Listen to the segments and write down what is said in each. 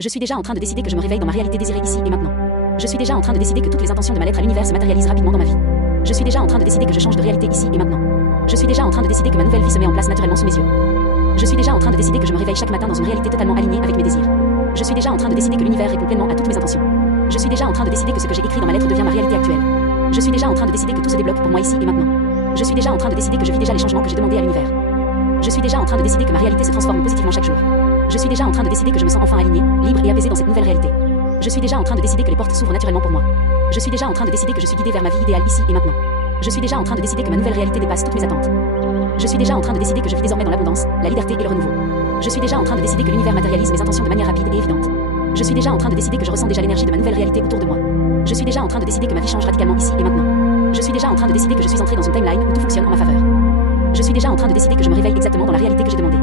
Je suis déjà en train de décider que je me réveille dans ma réalité désirée ici et maintenant. Je suis déjà en train de décider que toutes les intentions de mal-être à l'univers se matérialisent rapidement dans ma vie. Je suis déjà en train de décider que je change de réalité ici et maintenant. Je suis déjà en train de décider que ma nouvelle vie se met en place naturellement sous mes yeux. Je suis déjà en train de décider que je me réveille chaque matin dans une réalité totalement alignée avec mes désirs. Je suis déjà en train de décider que l'univers répond pleinement à toutes mes intentions. Je suis déjà en train de décider que ce que j'ai écrit dans ma lettre devient ma réalité actuelle. Je suis déjà en train de décider que tout se débloque pour moi ici et maintenant. Je suis déjà en train de décider que je vis déjà les changements que j'ai demandés à l'univers. Je suis déjà en train de décider que ma réalité se transforme positivement chaque jour. Je suis déjà en train de décider que je me sens enfin alignée, libre et apaisée dans cette nouvelle réalité. Je suis déjà en train de décider que les portes s'ouvrent naturellement pour moi. Je suis déjà en train de décider que je suis guidée vers ma vie idéale ici et maintenant. Je suis déjà en train de décider que ma nouvelle réalité dépasse toutes mes attentes. Je suis déjà en train de décider que je vis désormais dans l'abondance, la liberté et le renouveau. Je suis déjà en train de décider que l'univers matérialise mes intentions de manière rapide et évidente. Je suis déjà en train de décider que je ressens déjà l'énergie de ma nouvelle réalité autour de moi. Je suis déjà en train de décider que ma vie change radicalement ici et maintenant. Je suis déjà en train de décider que je suis entrée dans une timeline où tout fonctionne en ma faveur. Je suis déjà en train de décider que je me réveille exactement dans la réalité que j'ai demandée.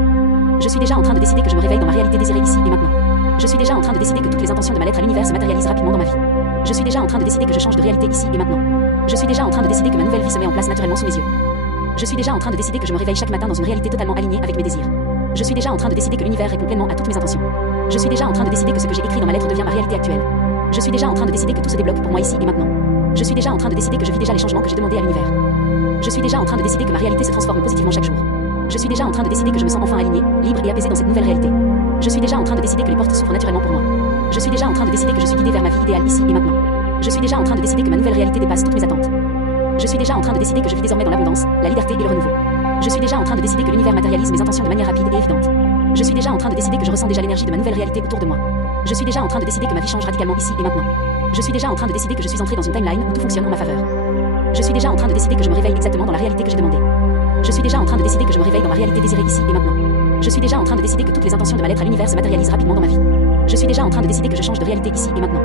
Je suis déjà en train de décider que je me réveille dans ma réalité désirée ici et maintenant. Je suis déjà en train de décider que toutes les intentions de mal-être à l'univers se matérialisent rapidement dans ma vie. Je suis déjà en train de décider que je change de réalité ici et maintenant. Je suis déjà en train de décider que ma nouvelle vie se met en place naturellement sous mes yeux. Je suis déjà en train de décider que je me réveille chaque matin dans une réalité totalement alignée avec mes désirs. Je suis déjà en train de décider que l'univers répond pleinement à toutes mes intentions. Je suis déjà en train de décider que ce que j'ai écrit dans ma lettre devient ma réalité actuelle. Je suis déjà en train de décider que tout se débloque pour moi ici et maintenant. Je suis déjà en train de décider que je vis déjà les changements que j'ai demandés à l'univers. Je suis déjà en train de décider que ma réalité se transforme positivement chaque jour. Je suis déjà en train de décider que je me sens enfin alignée, libre et apaisée dans cette nouvelle réalité. Je suis déjà en train de décider que les portes s'ouvrent naturellement pour moi. Je suis déjà en train de décider que je suis guidée vers ma vie idéale ici et maintenant. Je suis déjà en train de décider que ma nouvelle réalité dépasse toutes mes attentes. Je suis déjà en train de décider que je vis désormais dans l'abondance, la liberté et le renouveau. Je suis déjà en train de décider que l'univers matérialise mes intentions de manière rapide et évidente. Je suis déjà en train de décider que je ressens déjà l'énergie de ma nouvelle réalité autour de moi. Je suis déjà en train de décider que ma vie change radicalement ici et maintenant. Je suis déjà en train de décider que je suis entrée dans une timeline où tout fonctionne en ma faveur. Je suis déjà en train de décider que je me réveille exactement dans la réalité que j'ai demandée. Je suis déjà en train de décider que je me réveille dans ma réalité désirée ici et maintenant. Je suis déjà en train de décider que toutes les intentions de mal-être à l'univers se matérialisent rapidement dans ma vie. Je suis déjà en train de décider que je change de réalité ici et maintenant.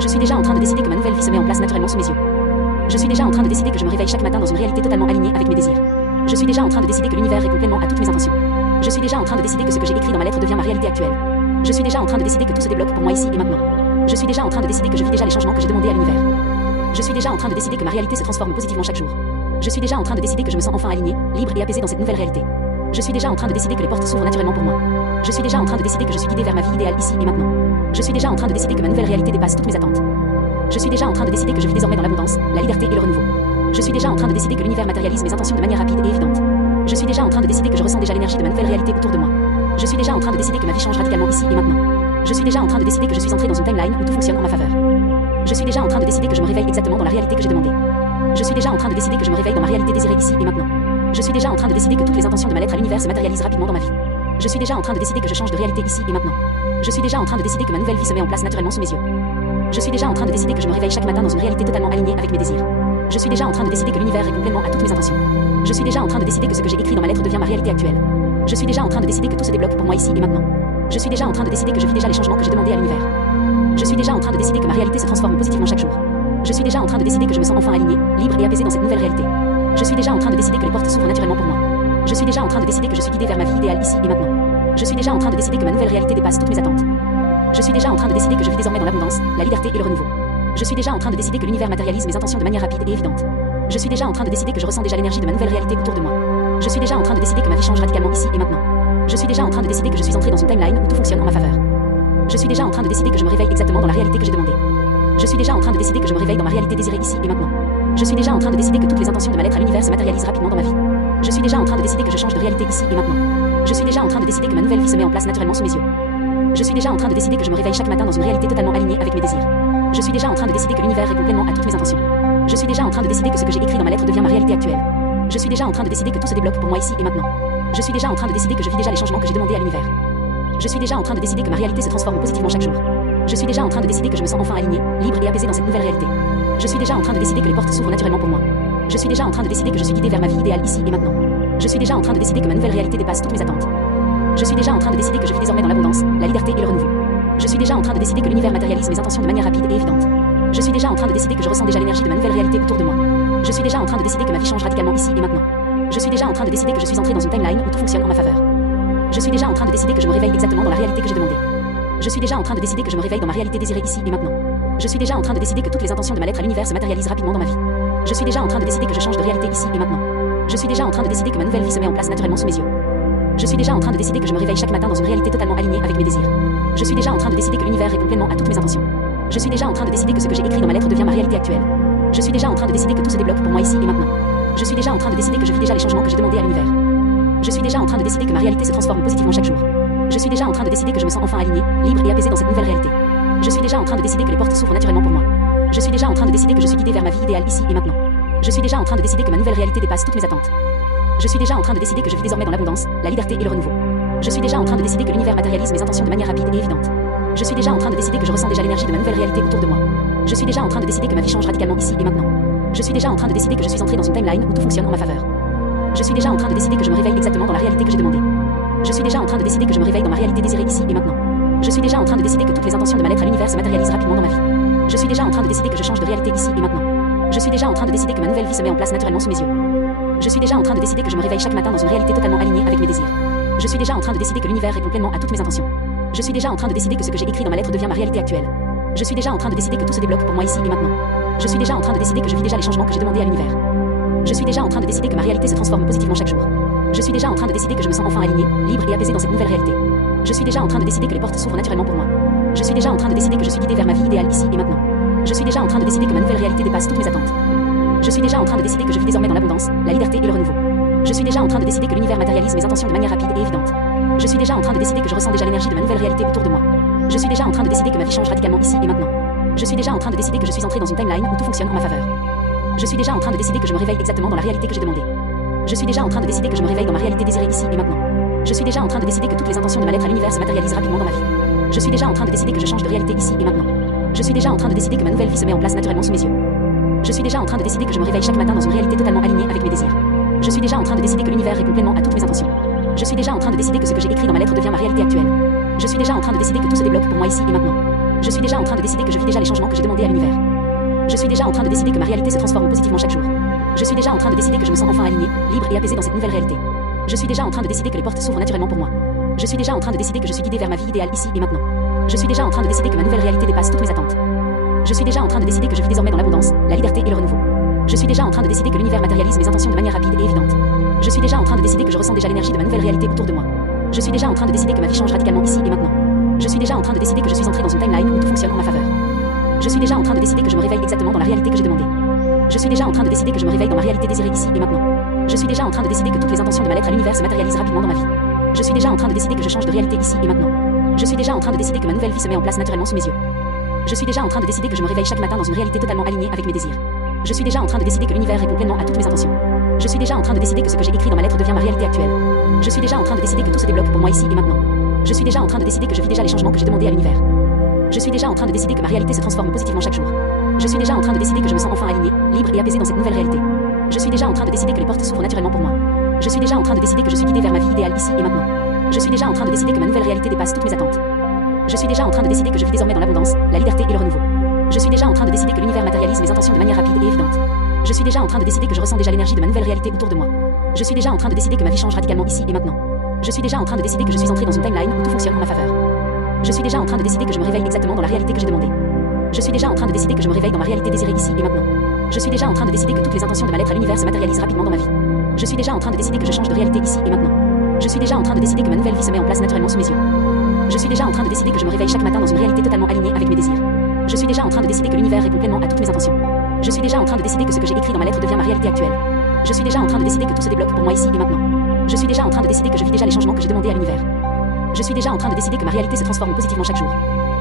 Je suis déjà en train de décider que ma nouvelle vie se met en place naturellement sous mes yeux. Je suis déjà en train de décider que je me réveille chaque matin dans une réalité totalement alignée avec mes désirs. Je suis déjà en train de décider que l'univers répond pleinement à toutes mes intentions. Je suis déjà en train de décider que ce que j'ai écrit dans ma lettre devient ma réalité actuelle. Je suis déjà en train de décider que tout se débloque pour moi ici et maintenant. Je suis déjà en train de décider que je vis déjà les changements que j'ai demandés à l'univers. Je suis déjà en train de décider que ma réalité se transforme positivement chaque jour. Je suis déjà en train de décider que je me sens enfin alignée, libre et apaisée dans cette nouvelle réalité. Je suis déjà en train de décider que les portes s'ouvrent naturellement pour moi. Je suis déjà en train de décider que je suis guidée vers ma vie idéale ici et maintenant. Je suis déjà en train de décider que ma nouvelle réalité dépasse toutes mes attentes. Je suis déjà en train de décider que je vis désormais dans l'abondance, la liberté et le renouveau. Je suis déjà en train de décider que l'univers matérialise mes intentions de manière rapide et évidente. Je suis déjà en train de décider que je ressens déjà l'énergie de ma nouvelle réalité autour de moi. Je suis déjà en train de décider que ma vie change radicalement ici et maintenant. Je suis déjà en train de décider que je suis entrée dans une timeline où tout fonctionne en ma faveur. Je suis déjà en train de décider que je me réveille exactement dans la réalité que j'ai demandée. Je suis déjà en train de décider que je me réveille dans ma réalité désirée ici et maintenant. Je suis déjà en train de décider que toutes les intentions de mal-être à l'univers se matérialisent rapidement dans ma vie. Je suis déjà en train de décider que je change de réalité ici et maintenant. Je suis déjà en train de décider que ma nouvelle vie se met en place naturellement sous mes yeux. Je suis déjà en train de décider que je me réveille chaque matin dans une réalité totalement alignée avec mes désirs. Je suis déjà en train de décider que l'univers répond pleinement à toutes mes intentions. Je suis déjà en train de décider que ce que j'ai écrit dans ma lettre devient ma réalité actuelle. Je suis déjà en train de décider que tout se débloque pour moi ici et maintenant. Je suis déjà en train de décider que je vis déjà les changements que j'ai demandés à l'univers. Je suis déjà en train de décider que ma réalité se transforme positivement chaque jour. Je suis déjà en train de décider que je me sens enfin alignée, libre et apaisée dans cette nouvelle réalité. Je suis déjà en train de décider que les portes s'ouvrent naturellement pour moi. Je suis déjà en train de décider que je suis guidée vers ma vie idéale ici et maintenant. Je suis déjà en train de décider que ma nouvelle réalité dépasse toutes mes attentes. Je suis déjà en train de décider que je vis désormais dans l'abondance, la liberté et le renouveau. Je suis déjà en train de décider que l'univers matérialise mes intentions de manière rapide et évidente. Je suis déjà en train de décider que je ressens déjà l'énergie de ma nouvelle réalité autour de moi. Je suis déjà en train de décider que ma vie change radicalement ici et maintenant. Je suis déjà en train de décider que je suis entrée dans une timeline où tout fonctionne en ma faveur. Je suis déjà en train de décider que je me réveille exactement dans la réalité que j'ai demandée. Je suis déjà en train de décider que je me réveille dans ma réalité désirée ici et maintenant. Je suis déjà en train de décider que toutes les intentions de mal-être à l'univers se matérialisent rapidement dans ma vie. Je suis déjà en train de décider que je change de réalité ici et maintenant. Je suis déjà en train de décider que ma nouvelle vie se met en place naturellement sous mes yeux. Je suis déjà en train de décider que je me réveille chaque matin dans une réalité totalement alignée avec mes désirs. Je suis déjà en train de décider que l'univers répond pleinement à toutes mes intentions. Je suis déjà en train de décider que ce que j'ai écrit dans ma lettre devient ma réalité actuelle. Je suis déjà en train de décider que tout se débloque pour moi ici et maintenant. Je suis déjà en train de décider que je vis déjà les changements que j'ai demandés à l'univers. Je suis déjà en train de décider que ma réalité se transforme positivement chaque jour. Je suis déjà en train de décider que je me sens enfin alignée, libre et apaisée dans cette nouvelle réalité. Je suis déjà en train de décider que les portes s'ouvrent naturellement pour moi. Je suis déjà en train de décider que je suis guidée vers ma vie idéale ici et maintenant. Je suis déjà en train de décider que ma nouvelle réalité dépasse toutes mes attentes. Je suis déjà en train de décider que je vis désormais dans l'abondance, la liberté et le renouveau. Je suis déjà en train de décider que l'univers matérialise mes intentions de manière rapide et évidente. Je suis déjà en train de décider que je ressens déjà l'énergie de ma nouvelle réalité autour de moi. Je suis déjà en train de décider que ma vie change radicalement ici et maintenant. Je suis déjà en train de décider que je suis entrée dans une timeline où tout fonctionne en ma faveur. Je suis déjà en train de décider que je me réveille exactement dans la réalité que j'ai demandée. Je suis déjà en train de décider que je me réveille dans ma réalité désirée ici et maintenant. Je suis déjà en train de décider que toutes les intentions de mal-être à l'univers se matérialisent rapidement dans ma vie. Je suis déjà en train de décider que je change de réalité ici et maintenant. Je suis déjà en train de décider que ma nouvelle vie se met en place naturellement sous mes yeux. Je suis déjà en train de décider que je me réveille chaque matin dans une réalité totalement alignée avec mes désirs. Je suis déjà en train de décider que l'univers répond pleinement à toutes mes intentions. Je suis déjà en train de décider que ce que j'ai écrit dans ma lettre devient ma réalité actuelle. Je suis déjà en train de décider que tout se débloque pour moi ici et maintenant. Je suis déjà en train de décider que je vis déjà les changements que j'ai demandés à l'univers. Je suis déjà en train de décider que ma réalité se transforme positivement chaque jour. Je suis déjà en train de décider que je me sens enfin aligné, libre et apaisé dans cette nouvelle réalité. Je suis déjà en train de décider que les portes s'ouvrent naturellement pour moi. Je suis déjà en train de décider que je suis guidé vers ma vie idéale ici et maintenant. Je suis déjà en train de décider que ma nouvelle réalité dépasse toutes mes attentes. Je suis déjà en train de décider que je vis désormais dans l'abondance, la liberté et le renouveau. Je suis déjà en train de décider que l'univers matérialise mes intentions de manière rapide et évidente. Je suis déjà en train de décider que je ressens déjà l'énergie de ma nouvelle réalité autour de moi. Je suis déjà en train de décider que ma vie change radicalement ici et maintenant. Je suis déjà en train de décider que je suis entré dans une timeline où tout fonctionne en ma faveur. Je suis déjà en train de décider que je me réveille exactement dans la réalité que j'ai demandée. Je suis déjà en train de décider que je me réveille dans ma réalité désirée ici et maintenant. Je suis déjà en train de décider que toutes les intentions de ma lettre à l'univers se matérialisent rapidement dans ma vie. Je suis déjà en train de décider que je change de réalité ici et maintenant. Je suis déjà en train de décider que ma nouvelle vie se met en place naturellement sous mes yeux. Je suis déjà en train de décider que je me réveille chaque matin dans une réalité totalement alignée avec mes désirs. Je suis déjà en train de décider que l'univers répond pleinement à toutes mes intentions. Je suis déjà en train de décider que ce que j'ai écrit dans ma lettre devient ma réalité actuelle. Je suis déjà en train de décider que tout se débloque pour moi ici et maintenant. Je suis déjà en train de décider que je vis déjà les changements que j'ai demandés à l'univers. Je suis déjà en train de décider que ma réalité se transforme positivement chaque jour. Je suis déjà en train de décider que je me sens enfin aligné, libre et apaisé dans cette nouvelle réalité. Je suis déjà en train de décider que les portes s'ouvrent naturellement pour moi. Je suis déjà en train de décider que je suis guidé vers ma vie idéale ici et maintenant. Je suis déjà en train de décider que ma nouvelle réalité dépasse toutes mes attentes. Je suis déjà en train de décider que je vis désormais dans l'abondance, la liberté et le renouveau. Je suis déjà en train de décider que l'univers matérialise mes intentions de manière rapide et évidente. Je suis déjà en train de décider que je ressens déjà l'énergie de ma nouvelle réalité autour de moi. Je suis déjà en train de décider que ma vie change radicalement ici et maintenant. Je suis déjà en train de décider que je suis entré dans une timeline où tout fonctionne en ma faveur. Je suis déjà en train de décider que je me réveille exactement dans la réalité que j'ai demandée. Je suis déjà en train de décider que je me réveille dans ma réalité désirée ici et maintenant. Je suis déjà en train de décider que toutes les intentions de ma lettre à l'univers se matérialisent rapidement dans ma vie. Je suis déjà en train de décider que je change de réalité ici et maintenant. Je suis déjà en train de décider que ma nouvelle vie se met en place naturellement sous mes yeux. Je suis déjà en train de décider que je me réveille chaque matin dans une réalité totalement alignée avec mes désirs. Je suis déjà en train de décider que l'univers répond pleinement à toutes mes intentions. Je suis déjà en train de décider que ce que j'ai écrit dans ma lettre devient ma réalité actuelle. Je suis déjà en train de décider que tout se débloque pour moi ici et maintenant. Je suis déjà en train de décider que je vis déjà les changements que j'ai demandés à l'univers. Je suis déjà en train de décider que ma réalité se transforme positivement chaque jour. Je suis déjà en train de décider que je me sens enfin aligné, libre et apaisé dans cette nouvelle réalité. Je suis déjà en train de décider que les portes s'ouvrent naturellement pour moi. Je suis déjà en train de décider que je suis guidé vers ma vie idéale ici et maintenant. Je suis déjà en train de décider que ma nouvelle réalité dépasse toutes mes attentes. Je suis déjà en train de décider que je vis désormais dans l'abondance, la liberté et le renouveau. Je suis déjà en train de décider que l'univers matérialise mes intentions de manière rapide et évidente. Je suis déjà en train de décider que je ressens déjà l'énergie de ma nouvelle réalité autour de moi. Je suis déjà en train de décider que ma vie change radicalement ici et maintenant. Je suis déjà en train de décider que je suis entré dans une timeline où tout fonctionne en ma faveur. Je suis déjà en train de décider que je me réveille exactement dans la réalité que j'ai demandée. Je suis déjà en train de décider que je me réveille dans ma réalité désirée ici et maintenant. Je suis déjà en train de décider que toutes les intentions de ma lettre à l'univers se matérialisent rapidement dans ma vie. Je suis déjà en train de décider que je change de réalité ici et maintenant. Je suis déjà en train de décider que ma nouvelle vie se met en place naturellement sous mes yeux. Je suis déjà en train de décider que je me réveille chaque matin dans une réalité totalement alignée avec mes désirs. Je suis déjà en train de décider que l'univers répond pleinement à toutes mes intentions. Je suis déjà en train de décider que ce que j'ai écrit dans ma lettre devient ma réalité actuelle. Je suis déjà en train de décider que tout se débloque pour moi ici et maintenant. Je suis déjà en train de décider que je vis déjà les changements que j'ai demandés à l'univers. Je suis déjà en train de décider que ma réalité se transforme positivement chaque jour. Je suis déjà en train de décider que je me sens enfin aligné, libre et apaisé dans cette nouvelle réalité. Je suis déjà en train de décider que les portes s'ouvrent naturellement pour moi. Je suis déjà en train de décider que je suis guidé vers ma vie idéale ici et maintenant. Je suis déjà en train de décider que ma nouvelle réalité dépasse toutes mes attentes. Je suis déjà en train de décider que je vis désormais dans l'abondance, la liberté et le renouveau. Je suis déjà en train de décider que l'univers matérialise mes intentions de manière rapide et évidente. Je suis déjà en train de décider que je ressens déjà l'énergie de ma nouvelle réalité autour de moi. Je suis déjà en train de décider que ma vie change radicalement ici et maintenant. Je suis déjà en train de décider que je suis entré dans une timeline où tout fonctionne en ma faveur. Je suis déjà en train de décider que je me réveille exactement dans la réalité que j'ai demandée. Je suis déjà en train de décider que je me réveille dans ma réalité désirée ici et maintenant. Je suis déjà en train de décider que toutes les intentions de ma lettre à l'univers se matérialisent rapidement dans ma vie. Je suis déjà en train de décider que je change de réalité ici et maintenant. Je suis déjà en train de décider que ma nouvelle vie se met en place naturellement sous mes yeux. Je suis déjà en train de décider que je me réveille chaque matin dans une réalité totalement alignée avec mes désirs. Je suis déjà en train de décider que l'univers répond pleinement à toutes mes intentions. Je suis déjà en train de décider que ce que j'ai écrit dans ma lettre devient ma réalité actuelle. Je suis déjà en train de décider que tout se débloque pour moi ici et maintenant. Je suis déjà en train de décider que je vis déjà les changements que j'ai demandés à l'univers. Je suis déjà en train de décider que ma réalité se transforme positivement chaque jour.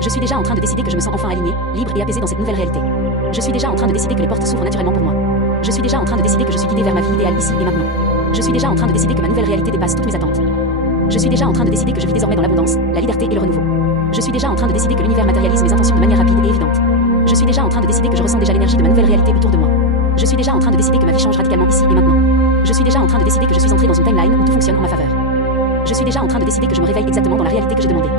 Je suis déjà en train de décider que je me sens enfin aligné, libre et apaisé dans cette nouvelle réalité. Je suis déjà en train de décider que les portes s'ouvrent naturellement pour moi. Je suis déjà en train de décider que je suis guidé vers ma vie idéale ici et maintenant. Je suis déjà en train de décider que ma nouvelle réalité dépasse toutes mes attentes. Je suis déjà en train de décider que je vis désormais dans l'abondance, la liberté et le renouveau. Je suis déjà en train de décider que l'univers matérialise mes intentions de manière rapide et évidente. Je suis déjà en train de décider que je ressens déjà l'énergie de ma nouvelle réalité autour de moi. Je suis déjà en train de décider que ma vie change radicalement ici et maintenant. Je suis déjà en train de décider que je suis entré dans une timeline où tout fonctionne en ma faveur. Je suis déjà en train de décider que je me réveille exactement dans la réalité que j'ai demandée.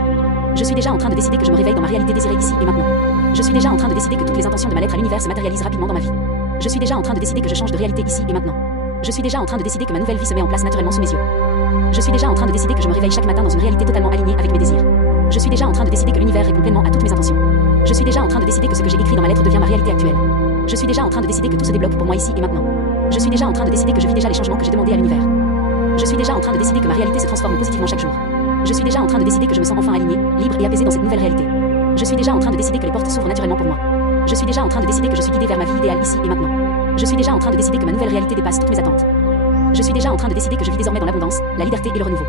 Je suis déjà en train de décider que je me réveille dans ma réalité désirée ici et maintenant. Je suis déjà en train de décider que toutes les intentions de ma lettre à l'univers se matérialisent rapidement dans ma vie. Je suis déjà en train de décider que je change de réalité ici et maintenant. Je suis déjà en train de décider que ma nouvelle vie se met en place naturellement sous mes yeux. Je suis déjà en train de décider que je me réveille chaque matin dans une réalité totalement alignée avec mes désirs. Je suis déjà en train de décider que l'univers répond pleinement à toutes mes intentions. Je suis déjà en train de décider que ce que j'ai écrit dans ma lettre devient ma réalité actuelle. Je suis déjà en train de décider que tout se débloque pour moi ici et maintenant. Je suis déjà en train de décider que je vis déjà les changements que j'ai demandés à l'univers. Je suis déjà en train de décider que ma réalité se transforme positivement chaque jour. Je suis déjà en train de décider que je me sens enfin aligné, libre et apaisé dans cette nouvelle réalité. Je suis déjà en train de décider que les portes s'ouvrent naturellement pour moi. Je suis déjà en train de décider que je suis guidé vers ma vie idéale ici et maintenant. Je suis déjà en train de décider que ma nouvelle réalité dépasse toutes mes attentes. Je suis déjà en train de décider que je vis désormais dans l'abondance, la liberté et le renouveau.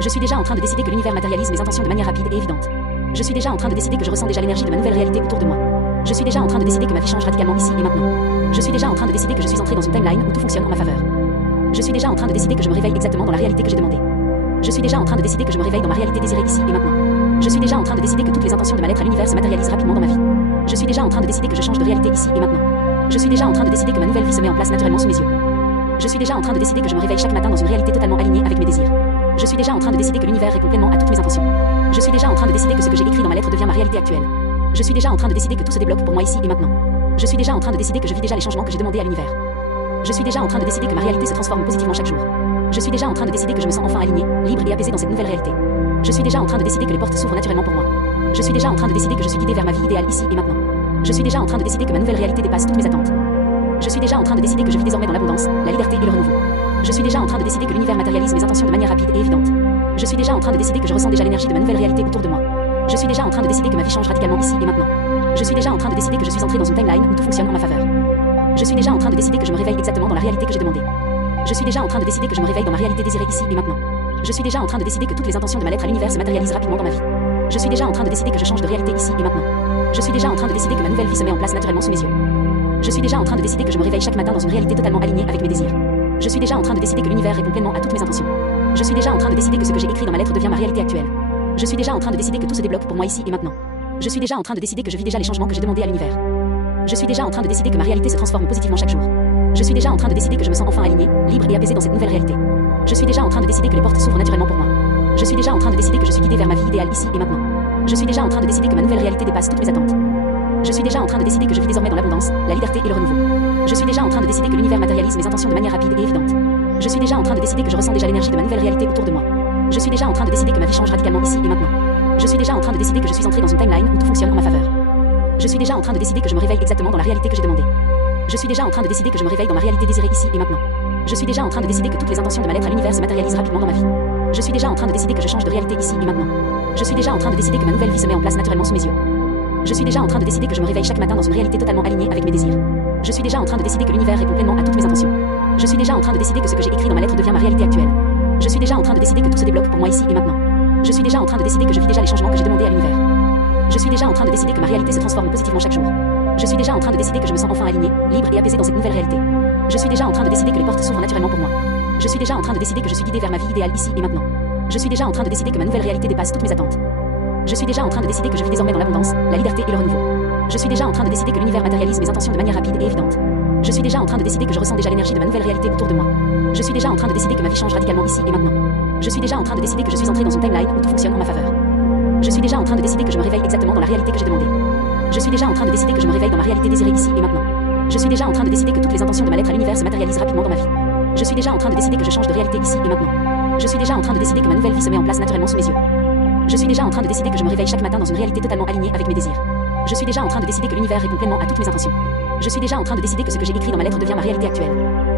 Je suis déjà en train de décider que l'univers matérialise mes intentions de manière rapide et évidente. Je suis déjà en train de décider que je ressens déjà l'énergie de ma nouvelle réalité autour de moi. Je suis déjà en train de décider que ma vie change radicalement ici et maintenant. Je suis déjà en train de décider que je suis entré dans une timeline où tout fonctionne en ma faveur. Je suis déjà en train de décider que je me réveille exactement dans la réalité que j'ai demandée. Je suis déjà en train de décider que je me réveille dans ma réalité désirée ici et maintenant. Je suis déjà en train de décider que toutes les intentions de ma lettre à l'univers se matérialisent rapidement dans ma vie. Je suis déjà en train de décider que je change de réalité ici et maintenant. Je suis déjà en train de décider que ma nouvelle vie se met en place naturellement sous mes yeux. Je suis déjà en train de décider que je me réveille chaque matin dans une réalité totalement alignée avec mes désirs. Je suis déjà en train de décider que l'univers répond pleinement à toutes mes intentions. Je suis déjà en train de décider que ce que j'ai écrit dans ma lettre devient ma réalité actuelle. Je suis déjà en train de décider que tout se débloque pour moi ici et maintenant. Je suis déjà en train de décider que je vis déjà les changements que j'ai demandés à l'univers. Je suis déjà en train de décider que ma réalité se transforme positivement chaque jour. Je suis déjà en train de décider que je me sens enfin aligné, libre et apaisé dans cette nouvelle réalité. Je suis déjà en train de décider que les portes s'ouvrent naturellement pour moi. Je suis déjà en train de décider que je suis guidé vers ma vie idéale ici et maintenant. Je suis déjà en train de décider que ma nouvelle réalité dépasse toutes mes attentes. Je suis déjà en train de décider que je vis désormais dans l'abondance, la liberté et le renouveau. Je suis déjà en train de décider que l'univers matérialise mes intentions de manière rapide et évidente. Je suis déjà en train de décider que je ressens déjà l'énergie de ma nouvelle réalité autour de moi. Je suis déjà en train de décider que ma vie change radicalement ici et maintenant. Je suis déjà en train de décider que je suis entré dans une timeline où tout fonctionne en ma faveur. Je suis déjà en train de décider que je me réveille exactement dans la réalité que j'ai demandée. Je suis déjà en train de décider que je me réveille dans ma réalité désirée ici et maintenant. Je suis déjà en train de décider que toutes les intentions de ma lettre à l'univers se matérialisent rapidement dans ma vie. Je suis déjà en train de décider que je change de réalité ici et maintenant. Je suis déjà en train de décider que ma nouvelle vie se met en place naturellement sous mes yeux. Je suis déjà en train de décider que je me réveille chaque matin dans une réalité totalement alignée avec mes désirs. Je suis déjà en train de décider que l'univers répond pleinement à toutes mes intentions. Je suis déjà en train de décider que ce que j'ai écrit dans ma lettre devient ma réalité actuelle. Je suis déjà en train de décider que tout se débloque pour moi ici et maintenant. Je suis déjà en train de décider que je vis déjà les changements que j'ai demandés à l'univers. Je suis déjà en train de décider que ma réalité se transforme positivement chaque jour. Je suis déjà en train de décider que je me sens enfin aligné, libre et apaisé dans cette nouvelle réalité. Je suis déjà en train de décider que les portes s'ouvrent naturellement pour moi. Je suis déjà en train de décider que je suis guidé vers ma vie idéale ici et maintenant. Je suis déjà en train de décider que ma nouvelle réalité dépasse toutes mes attentes. Je suis déjà en train de décider que je vis désormais dans l'abondance, la liberté et le renouveau. Je suis déjà en train de décider que l'univers matérialise mes intentions de manière rapide et évidente. Je suis déjà en train de décider que je ressens déjà l'énergie de ma nouvelle réalité autour de moi. Je suis déjà en train de décider que ma vie change radicalement ici et maintenant. Je suis déjà en train de décider que je suis entré dans une timeline où tout fonctionne en ma faveur. Je suis déjà en train de décider que je me réveille exactement dans la réalité que j'ai demandée. Je suis déjà en train de décider que je me réveille dans ma réalité désirée ici et maintenant. Je suis déjà en train de décider que toutes les intentions de ma lettre à l'univers se matérialisent rapidement dans ma vie. Je suis déjà en train de décider que je change de réalité ici et maintenant. Je suis déjà en train de décider que ma nouvelle vie se met en place naturellement sous mes yeux. Je suis déjà en train de décider que je me réveille chaque matin dans une réalité totalement alignée avec mes désirs. Je suis déjà en train de décider que l'univers répond pleinement à toutes mes intentions. Je suis déjà en train de décider que ce que j'ai écrit dans ma lettre devient ma réalité actuelle. Je suis déjà en train de décider que tout se débloque pour moi ici et maintenant. Je suis déjà en train de décider que je vis déjà les changements que j'ai demandés à l'univers. Je suis déjà en train de décider que ma réalité se transforme positivement chaque jour. Je suis déjà en train de décider que je me sens enfin aligné, libre et apaisé dans cette nouvelle réalité. Je suis déjà en train de décider que les portes s'ouvrent naturellement pour moi. Je suis déjà en train de décider que je suis guidé vers ma vie idéale ici et maintenant. Je suis déjà en train de décider que ma nouvelle réalité dépasse toutes mes attentes. Je suis déjà en train de décider que je vis désormais dans l'abondance, la liberté et le renouveau. Je suis déjà en train de décider que l'univers matérialise mes intentions de manière rapide et évidente. Je suis déjà en train de décider que je ressens déjà l'énergie de ma nouvelle réalité autour de moi. Je suis déjà en train de décider que ma vie change radicalement ici et maintenant. Je suis déjà en train de décider que je suis entré dans une timeline où tout fonctionne en ma faveur. Je suis déjà en train de décider que je me réveille exactement dans la réalité que j'ai demandée. Je suis déjà en train de décider que je me réveille dans ma réalité désirée ici et maintenant. Je suis déjà en train de décider que toutes les intentions de ma lettre à l'univers se matérialisent rapidement dans ma vie. Je suis déjà en train de décider que je change de réalité ici et maintenant. Je suis déjà en train de décider que ma nouvelle vie se met en place naturellement sous mes yeux. Je suis déjà en train de décider que je me réveille chaque matin dans une réalité totalement alignée avec mes désirs. Je suis déjà en train de décider que l'univers répond pleinement à toutes mes intentions. Je suis déjà en train de décider que ce que j'ai écrit dans ma lettre devient ma réalité actuelle.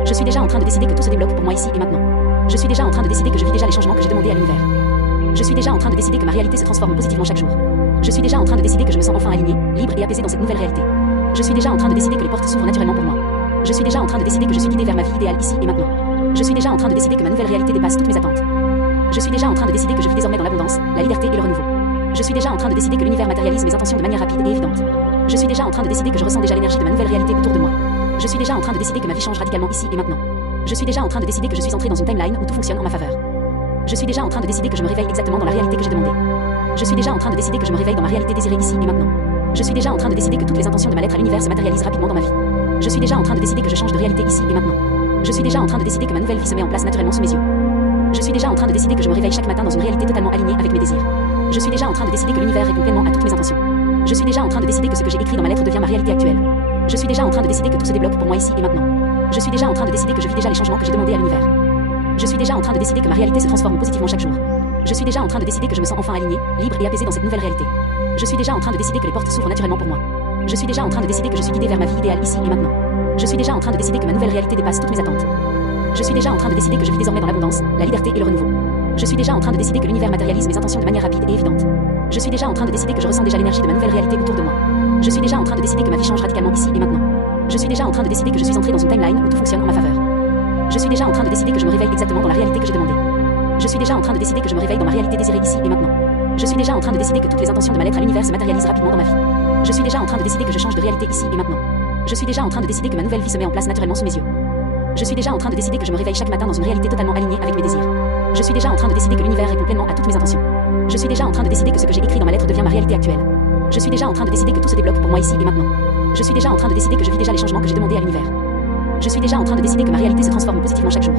Je suis déjà en train de décider que tout se débloque pour moi ici et maintenant. Je suis déjà en train de décider que je vis déjà les changements que j'ai demandés à l'univers. Je suis déjà en train de décider que ma réalité se transforme positivement chaque jour. Je suis déjà en train de décider que je me sens enfin aligné, libre et apaisé dans cette nouvelle réalité. Je suis déjà en train de décider que les portes s'ouvrent naturellement pour moi. Je suis déjà en train de décider que je suis guidé vers ma vie idéale ici et maintenant. Je suis déjà en train de décider que ma nouvelle réalité dépasse toutes mes attentes. Je suis déjà en train de décider que je vis désormais dans l'abondance, la liberté et le renouveau. Je suis déjà en train de décider que l'univers matérialise mes intentions de manière rapide et évidente. Je suis déjà en train de décider que je ressens déjà l'énergie de ma nouvelle réalité autour de moi. Je suis déjà en train de décider que ma vie change radicalement ici et maintenant. Je suis déjà en train de décider que je suis entré dans une timeline où tout fonctionne en ma faveur. Je suis déjà en train de décider que je me réveille exactement dans la réalité que j'ai demandée. Je suis déjà en train de décider que je me réveille dans ma réalité désirée ici et maintenant. Je suis déjà en train de décider que toutes les intentions de ma lettre à l'univers se matérialisent rapidement dans ma vie. Je suis déjà en train de décider que je change de réalité ici et maintenant. Je suis déjà en train de décider que ma nouvelle vie se met en place naturellement sous mes yeux. Je suis déjà en train de décider que je me réveille chaque matin dans une réalité totalement alignée avec mes désirs. Je suis déjà en train de décider que l'univers répond pleinement à toutes mes intentions. Je suis déjà en train de décider que ce que j'ai écrit dans ma lettre devient ma réalité actuelle. Je suis déjà en train de décider que tout se débloque pour moi ici et maintenant. Je suis déjà en train de décider que je vis déjà les changements que j'ai demandés à l'univers. Je suis déjà en train de décider que ma réalité se transforme positivement chaque jour. Je suis déjà en train de décider que je me sens enfin aligné, libre et apaisé dans cette nouvelle réalité. Je suis déjà en train de décider que les portes s'ouvrent naturellement pour moi. Je suis déjà en train de décider que je suis guidé vers ma vie idéale ici et maintenant. Je suis déjà en train de décider que ma nouvelle réalité dépasse toutes mes attentes. Je suis déjà en train de décider que je vis désormais dans l'abondance, la liberté et le renouveau. Je suis déjà en train de décider que l'univers matérialise mes intentions de manière rapide et évidente. Je suis déjà en train de décider que je ressens déjà l'énergie de ma nouvelle réalité autour de moi. Je suis déjà en train de décider que ma vie change radicalement ici et maintenant. Je suis déjà en train de décider que je suis entré dans une timeline où tout fonctionne en ma faveur. Je suis déjà en train de décider que je me réveille exactement dans la réalité que j'ai demandée. Je suis déjà en train de décider que je me réveille dans ma réalité désirée ici et maintenant. Je suis déjà en train de décider que toutes les intentions de ma lettre à l'univers se matérialisent rapidement dans ma vie. Je suis déjà en train de décider que je change de réalité ici et maintenant. Je suis déjà en train de décider que ma nouvelle vie se met en place naturellement sous mes yeux. Je suis déjà en train de décider que je me réveille chaque matin dans une réalité totalement alignée avec mes désirs. Je suis déjà en train de décider que l'univers répond pleinement à toutes mes intentions. Je suis déjà en train de décider que ce que j'ai écrit dans ma lettre devient ma réalité actuelle. Je suis déjà en train de décider que tout se débloque pour moi ici et maintenant. Je suis déjà en train de décider que je vis déjà les changements que j'ai demandés à l'univers. Je suis déjà en train de décider que ma réalité se transforme positivement chaque jour.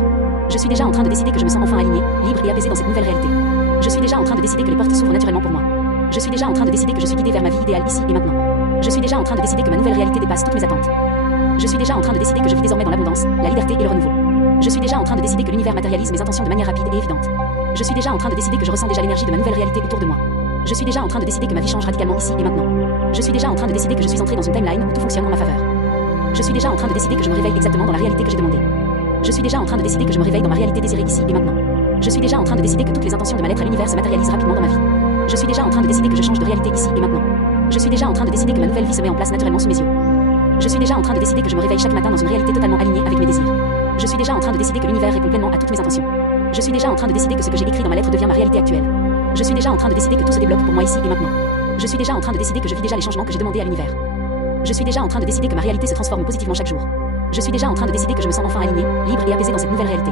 Je suis déjà en train de décider que je me sens enfin aligné, libre et apaisé dans cette nouvelle réalité. Je suis déjà en train de décider que les portes s'ouvrent naturellement pour moi. Je suis déjà en train de décider que je suis guidé vers ma vie idéale ici et maintenant. Je suis déjà en train de décider que ma nouvelle réalité dépasse toutes mes attentes. Je suis déjà en train de décider que je vis désormais dans l'abondance, la liberté et le renouveau. Je suis déjà en train de décider que l'univers matérialise mes intentions de manière rapide et évidente. Je suis déjà en train de décider que je ressens déjà l'énergie de ma nouvelle réalité autour de moi. Je suis déjà en train de décider que ma vie change radicalement ici et maintenant. Je suis déjà en train de décider que je suis entré dans une timeline où tout fonctionne en ma faveur. Je suis déjà en train de décider que je me réveille exactement dans la réalité que j'ai demandée. Je suis déjà en train de décider que je me réveille dans ma réalité désirée ici et maintenant. Je suis déjà en train de décider que toutes les intentions de ma lettre à l'univers se matérialisent rapidement dans ma vie. Je suis déjà en train de décider que je change de réalité ici et maintenant. Je suis déjà en train de décider que ma nouvelle vie se met en place naturellement sous mes yeux. Je suis déjà en train de décider que je me réveille chaque matin dans une réalité totalement alignée avec mes désirs. Je suis déjà en train de décider que l'univers répond pleinement à toutes mes intentions. Je suis déjà en train de décider que ce que j'ai écrit dans ma lettre devient ma réalité actuelle. Je suis déjà en train de décider que tout se débloque pour moi ici et maintenant. Je suis déjà en train de décider que je vis déjà les changements que j'ai demandés à l'univers. Je suis déjà en train de décider que ma réalité se transforme positivement chaque jour. Je suis déjà en train de décider que je me sens enfin aligné, libre et apaisé dans cette nouvelle réalité.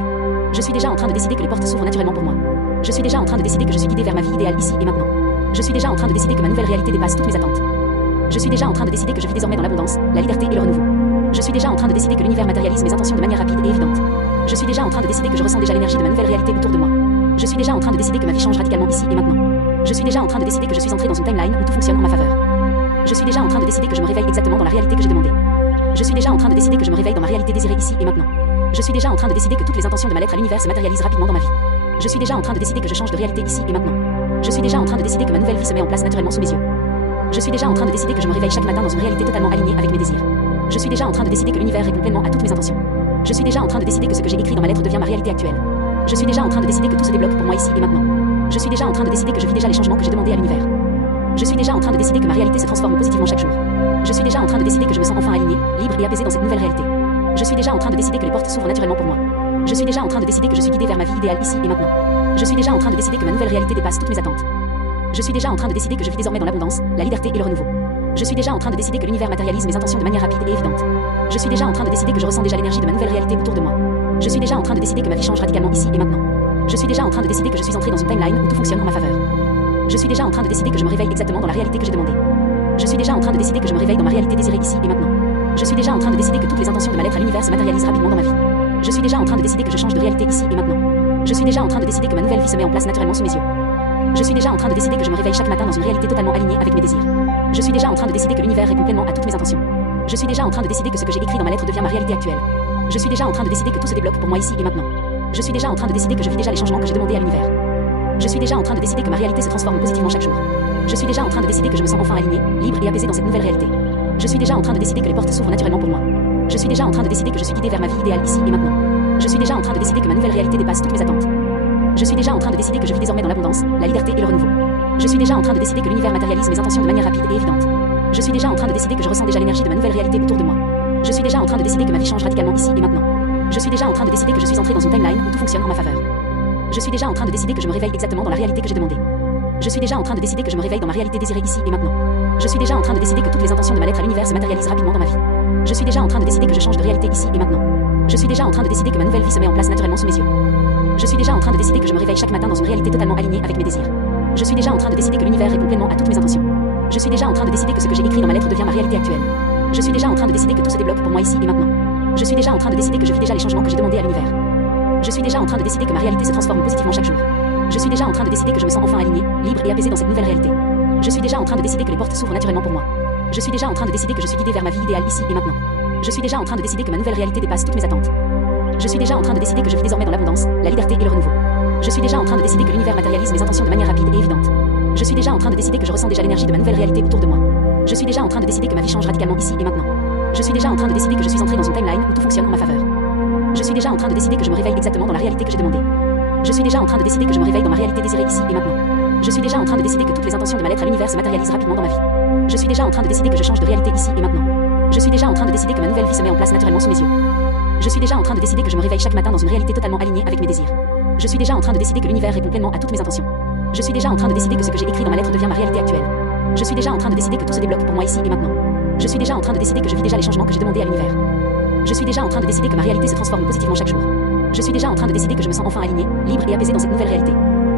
Je suis déjà en train de décider que les portes s'ouvrent naturellement pour moi. Je suis déjà en train de décider que je suis guidé vers ma vie idéale ici et maintenant. Je suis déjà en train de décider que ma nouvelle réalité dépasse toutes mes attentes. Je suis déjà en train de décider que je vis désormais dans l'abondance, la liberté et le renouveau. Je suis déjà en train de décider que l'univers matérialise mes intentions de manière rapide et évidente. Je suis déjà en train de décider que je ressens déjà l'énergie de ma nouvelle réalité autour de moi. Je suis déjà en train de décider que ma vie change radicalement ici et maintenant. Je suis déjà en train de décider que je suis entré dans une timeline où tout fonctionne en ma faveur. Je suis déjà en train de décider que je me réveille exactement dans la réalité que j'ai demandée. Je suis déjà en train de décider que je me réveille dans ma réalité désirée ici et maintenant. Je suis déjà en train de décider que toutes les intentions de ma lettre à l'univers se matérialisent rapidement dans ma vie. Je suis déjà en train de décider que je change de réalité ici et maintenant. Je suis déjà en train de décider que ma nouvelle vie se met en place naturellement sous mes yeux. Je suis déjà en train de décider que je me réveille chaque matin dans une réalité totalement alignée avec mes désirs. Je suis déjà en train de décider que l'univers répond pleinement à toutes mes intentions. Je suis déjà en train de décider que ce que j'ai écrit dans ma lettre devient ma réalité actuelle. Je suis déjà en train de décider que tout se débloque pour moi ici et maintenant. Je suis déjà en train de décider que je vis déjà les changements que j'ai demandés à l'univers. Je suis déjà en train de décider que ma réalité se transforme positivement chaque jour. Je suis déjà en train de décider que je me sens enfin aligné, libre et apaisé dans cette nouvelle réalité. Je suis déjà en train de décider que les portes s'ouvrent naturellement pour moi. Je suis déjà en train de décider que je suis guidé vers ma vie idéale ici et maintenant. Je suis déjà en train de décider que ma nouvelle réalité dépasse toutes mes attentes. Je suis déjà en train de décider que je vis désormais dans l'abondance, la liberté et le renouveau. Je suis déjà en train de décider que l'univers matérialise mes intentions de manière rapide et évidente. Je suis déjà en train de décider que je ressens déjà l'énergie de ma nouvelle réalité autour de moi. Je suis déjà en train de décider que ma vie change radicalement ici et maintenant. Je suis déjà en train de décider que je suis entré dans une timeline où tout fonctionne en ma faveur. Je suis déjà en train de décider que je me réveille exactement dans la réalité que j'ai demandée. Je suis déjà en train de décider que je me réveille dans ma réalité désirée ici et maintenant. Je suis déjà en train de décider que toutes les intentions de ma lettre à l'univers se matérialisent rapidement dans ma vie. Je suis déjà en train de décider que je change de réalité ici et maintenant. Je suis déjà en train de décider que ma nouvelle vie se met en place naturellement sous mes yeux. Je suis déjà en train de décider que je me réveille chaque matin dans une réalité totalement alignée avec mes désirs. Je suis déjà en train de décider que l'univers répond pleinement à toutes mes intentions. Je suis déjà en train de décider que ce que j'ai écrit dans ma lettre devient ma réalité actuelle. Je suis déjà en train de décider que tout se débloque pour moi ici et maintenant. Je suis déjà en train de décider que je vis déjà les changements que j'ai demandés à l'univers. Je suis déjà en train de décider que ma réalité se transforme positivement chaque jour. Je suis déjà en train de décider que je me sens enfin aligné, libre et apaisé dans cette nouvelle réalité. Je suis déjà en train de décider que les portes s'ouvrent naturellement pour moi. Je suis déjà en train de décider que je suis guidé vers ma vie idéale ici et maintenant. Je suis déjà en train de décider que ma nouvelle réalité dépasse toutes mes attentes. Je suis déjà en train de décider que je vis désormais dans l'abondance, la liberté et le renouveau. Je suis déjà en train de décider que l'univers matérialise mes intentions de manière rapide et évidente. Je suis déjà en train de décider que je ressens déjà l'énergie de ma nouvelle réalité autour de moi. Je suis déjà en train de décider que ma vie change radicalement ici et maintenant. Je suis déjà en train de décider que je suis entré dans une timeline où tout fonctionne en ma faveur. Je suis déjà en train de décider que je me réveille exactement dans la réalité que j'ai demandée. Je suis déjà en train de décider que je me réveille dans ma réalité désirée ici et maintenant. Je suis déjà en train de décider que toutes les intentions de ma lettre à l'univers se matérialisent rapidement dans ma vie. Je suis déjà en train de décider que je change de réalité ici et maintenant. Je suis déjà en train de décider que ma nouvelle vie se met en place naturellement sous mes yeux. Je suis déjà en train de décider que je me réveille chaque matin dans une réalité totalement alignée avec mes désirs. Je suis déjà en train de décider que l'univers répond pleinement à toutes mes intentions. Je suis déjà en train de décider que ce que j'ai écrit dans ma lettre devient ma réalité actuelle. Je suis déjà en train de décider que tout se débloque pour moi ici et maintenant. Je suis déjà en train de décider que je vis déjà les changements que j'ai demandés à l'univers. Je suis déjà en train de décider que ma réalité se transforme positivement chaque jour. Je suis déjà en train de décider que je me sens enfin aligné, libre et apaisé dans cette nouvelle réalité. Je suis déjà en train de décider que les portes s'ouvrent naturellement pour moi. Je suis déjà en train de décider que je suis guidé vers ma vie idéale ici et maintenant. Je suis déjà en train de décider que ma nouvelle réalité dépasse toutes mes attentes. Je suis déjà en train de décider que je vis désormais dans l'abondance, la liberté et le renouveau. Je suis déjà en train de décider que l'univers matérialise mes intentions de manière rapide et évidente. Je suis déjà en train de décider que je ressens déjà l'énergie de ma nouvelle réalité autour de moi. Je suis déjà en train de décider que ma vie change radicalement ici et maintenant. Je suis déjà en train de décider que je suis entré dans une timeline où tout fonctionne en ma faveur. Je suis déjà en train de décider que je me réveille exactement dans la réalité que j'ai demandée. Je suis déjà en train de décider que je me réveille dans ma réalité désirée ici et maintenant. Je suis déjà en train de décider que toutes les intentions de mal-être à l'univers se matérialisent rapidement dans ma vie. Je suis déjà en train de décider que je change de réalité ici et maintenant. Je suis déjà en train de décider que ma nouvelle vie se met en place naturellement sous mes yeux. Je suis déjà en train de décider que je me réveille chaque matin dans une réalité totalement alignée avec mes désirs. Je suis déjà en train de décider que l'univers répond pleinement à toutes mes intentions. Je suis déjà en train de décider que ce que j'ai écrit dans ma lettre devient ma réalité actuelle. Je suis déjà en train de décider que tout se débloque pour moi ici et maintenant. Je suis déjà en train de décider que je vis déjà les changements que j'ai demandés à l'univers. Je suis déjà en train de décider que ma réalité se transforme positivement chaque jour. Je suis déjà en train de décider que je me sens enfin alignée, libre et apaisée dans cette nouvelle réalité.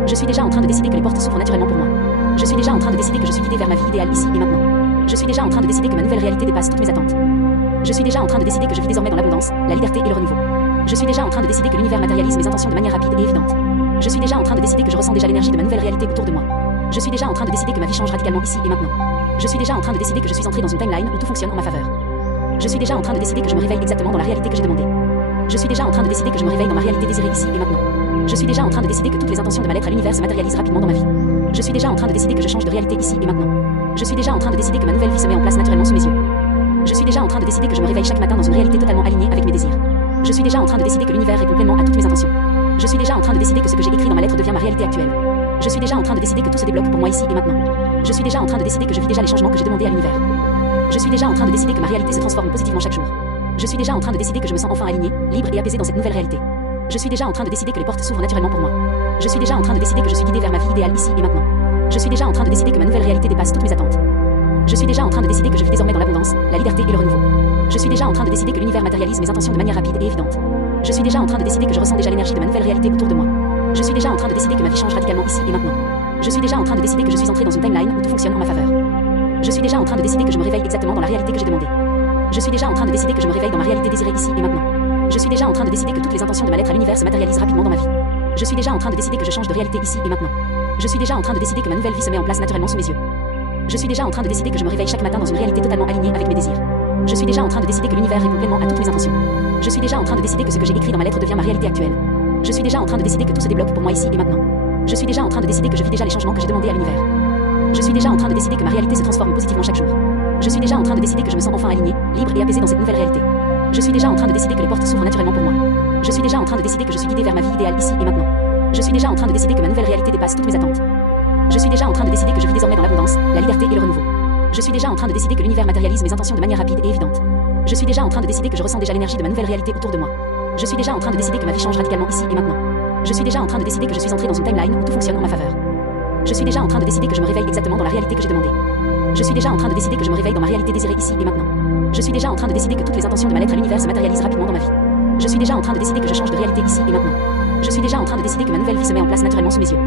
Je suis déjà en train de décider que les portes s'ouvrent naturellement pour moi. Je suis déjà en train de décider que je suis guidée vers ma vie idéale ici et maintenant. Je suis déjà en train de décider que ma nouvelle réalité dépasse toutes mes attentes. Je suis déjà en train de décider que je vis désormais dans l'abondance, la liberté et le renouveau. Je suis déjà en train de décider que l'univers matérialise mes intentions de manière rapide et évidente. Je suis déjà en train de décider que je ressens déjà l'énergie de ma nouvelle réalité autour de moi. Je suis déjà en train de décider que ma vie change radicalement ici et maintenant. Je suis déjà en train de décider que je suis entrée dans une timeline où tout fonctionne en ma faveur. Je suis déjà en train de décider que je me réveille exactement dans la réalité que j'ai demandée. Je suis déjà en train de décider que je me réveille dans ma réalité désirée ici et maintenant. Je suis déjà en train de décider que toutes les intentions de ma lettre à l'univers se matérialisent rapidement dans ma vie. Je suis déjà en train de décider que je change de réalité ici et maintenant. Je suis déjà en train de décider que ma nouvelle vie se met en place naturellement sous mes yeux. Je suis déjà en train de décider que je me réveille chaque matin dans une réalité totalement alignée avec mes désirs. Je suis déjà en train de décider que l'univers répond pleinement à toutes mes intentions. Je suis déjà en train de décider que ce que j'ai écrit dans ma lettre devient ma réalité actuelle. Je suis déjà en train de décider que tout se débloque pour moi ici et maintenant. Je suis déjà en train de décider que je vis déjà les changements que j'ai demandés à l'univers. Je suis déjà en train de décider que ma réalité se transforme positivement chaque jour. Je suis déjà en train de décider que je me sens enfin alignée, libre et apaisée dans cette nouvelle réalité. Je suis déjà en train de décider que les portes s'ouvrent naturellement pour moi. Je suis déjà en train de décider que je suis guidée vers ma vie idéale ici et maintenant. Je suis déjà en train de décider que ma nouvelle réalité dépasse toutes mes attentes. Je suis déjà en train de décider que je vis désormais dans l'abondance, la liberté et le renouveau. Je suis déjà en train de décider que l'univers matérialise mes intentions de manière rapide et évidente. Je suis déjà en train de décider que je ressens déjà l'énergie de ma nouvelle réalité autour de moi. Je suis déjà en train de décider que ma vie change radicalement ici et maintenant. Je suis déjà en train de décider que je suis entrée dans une timeline où tout fonctionne en ma faveur. Je suis déjà en train de décider que je me réveille exactement dans la réalité que j'ai demandée. Je suis déjà en train de décider que je me réveille dans ma réalité désirée ici et maintenant. Je suis déjà en train de décider que toutes les intentions de ma lettre à l'univers se matérialisent rapidement dans ma vie. Je suis déjà en train de décider que je change de réalité ici et maintenant. Je suis déjà en train de décider que ma nouvelle vie se met en place naturellement sous mes yeux. Je suis déjà en train de décider que je me réveille chaque matin dans une réalité totalement alignée avec mes désirs. Je suis déjà en train de décider que l'univers répond pleinement à toutes mes intentions. Je suis déjà en train de décider que ce que j'ai écrit dans ma lettre devient ma réalité actuelle. Je suis déjà en train de décider que tout se débloque pour moi ici et maintenant. Je suis déjà en train de décider que je vis déjà les changements que j'ai demandés à l'univers. Je suis déjà en train de décider que ma réalité se transforme positivement chaque jour. Je suis déjà en train de décider que je me sens enfin alignée, libre et apaisée dans cette nouvelle réalité. Je suis déjà en train de décider que les portes s'ouvrent naturellement pour moi. Je suis déjà en train de décider que je suis guidée vers ma vie idéale ici et maintenant. Je suis déjà en train de décider que ma nouvelle réalité dépasse toutes mes attentes. Je suis déjà en train de décider que je vis désormais dans l'abondance, la liberté et le renouveau. Je suis déjà en train de décider que l'univers matérialise mes intentions de manière rapide et évidente. Je suis déjà en train de décider que je ressens déjà l'énergie de ma nouvelle réalité autour de moi. Je suis déjà en train de décider que ma vie change radicalement ici et maintenant. Je suis déjà en train de décider que je suis entrée dans une timeline où tout fonctionne en ma faveur. Je suis déjà en train de décider que je me réveille exactement dans la réalité que j'ai demandée. Je suis déjà en train de décider que je me réveille dans ma réalité désirée ici et maintenant. Je suis déjà en train de décider que toutes les intentions de ma lettre à l'univers se matérialisent rapidement dans ma vie. Je suis déjà en train de décider que je change de réalité ici et maintenant. Je suis déjà en train de décider que ma nouvelle vie se met en place naturellement sous mes yeux.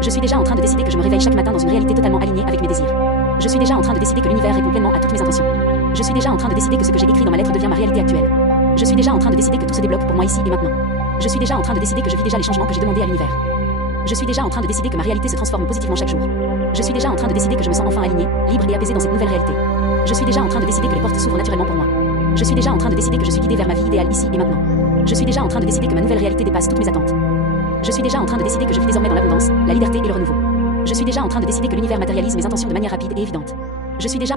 Je suis déjà en train de décider que je me réveille chaque matin dans une réalité totalement alignée avec mes désirs. Je suis déjà en train de décider que l'univers répond pleinement à toutes mes intentions. Je suis déjà en train de décider que ce que j'ai écrit dans ma lettre devient ma réalité actuelle. Je suis déjà en train de décider que tout se débloque pour moi ici et maintenant. Je suis déjà en train de décider que je vis déjà les changements que j'ai demandés à l'univers. Je suis déjà en train de décider que ma réalité se transforme positivement chaque jour. Je suis déjà en train de décider que je me sens enfin alignée, libre et apaisée dans cette nouvelle réalité. Je suis déjà en train de décider que les portes s'ouvrent naturellement pour moi. Je suis déjà en train de décider que je suis guidée vers ma vie idéale ici et maintenant. Je suis déjà en train de décider que ma nouvelle réalité dépasse toutes mes attentes. Je suis déjà en train de décider que je vis désormais dans l'abondance, la liberté et le renouveau. Je suis déjà en train de décider que l'univers matérialise mes intentions de manière rapide et évidente. Je suis déjà